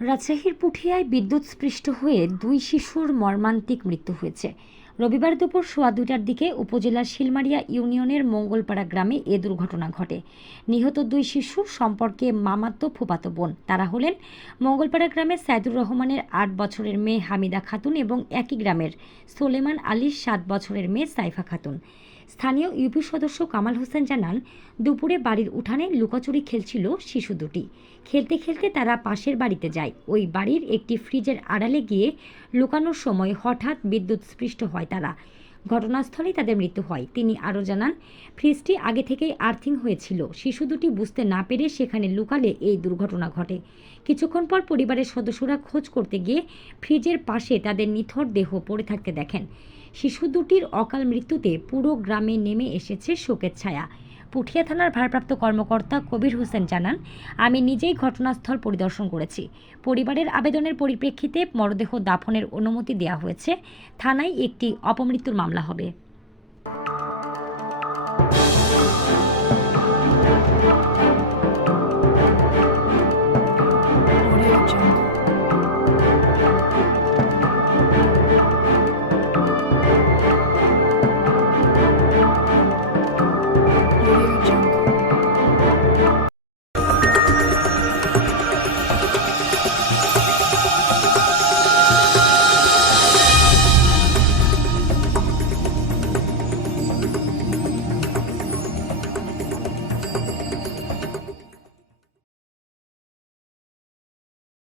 রাজশাহীর পুঠিয়ায় বিদ্যুৎস্পৃষ্ট হয়ে দুই শিশুর মর্মান্তিক মৃত্যু হয়েছে। রবিবার দুপুর সোয়া দুটার দিকে উপজেলার শিলমারিয়া ইউনিয়নের মঙ্গলপাড়া গ্রামে এ দুর্ঘটনা ঘটে। নিহত দুই শিশু সম্পর্কে মামাতো ফুপাতো বোন, তারা হলেন মঙ্গলপাড়া গ্রামের সাইদুর রহমানের আট বছরের মেয়ে হামিদা খাতুন এবং একই গ্রামের সোলেমান আলীর সাত বছরের মেয়ে সাইফা খাতুন। স্থানীয় ইউপি সদস্য কামাল হোসেন জানান, দুপুরে বাড়ির উঠানে লুকাচুরি খেলছিল শিশু দুটি। খেলতে খেলতে তারা পাশের বাড়িতে যায়। ওই বাড়ির একটি ফ্রিজের আড়ালে গিয়ে লুকানোর সময় হঠাৎ বিদ্যুৎ স্পৃষ্ট হয় তারা। ঘটনাস্থলেই তাদের মৃত্যু হয়। তিনি আরও জানান, ফ্রিজটি আগে থেকেই আর্থিং হয়েছিল। শিশু দুটি বুঝতে না পেরে সেখানে লুকালে এই দুর্ঘটনা ঘটে। কিছুক্ষণ পর পরিবারের সদস্যরা খোঁজ করতে গিয়ে ফ্রিজের পাশে তাদের নিথর দেহ পড়ে থাকতে দেখেন। শিশু দুটির অকাল মৃত্যুতে পুরো গ্রামে নেমে এসেছে শোকের ছায়া। পুঠিয়া থানার ভারপ্রাপ্ত কর্মকর্তা কবির হোসেন জানান, আমি নিজেই ঘটনাস্থল পরিদর্শন করেছি। পরিবারের আবেদনের পরিপ্রেক্ষিতে মরদেহ দাফনের অনুমতি দেওয়া হয়েছে। থানায় একটি অপমৃত্যুর মামলা হবে।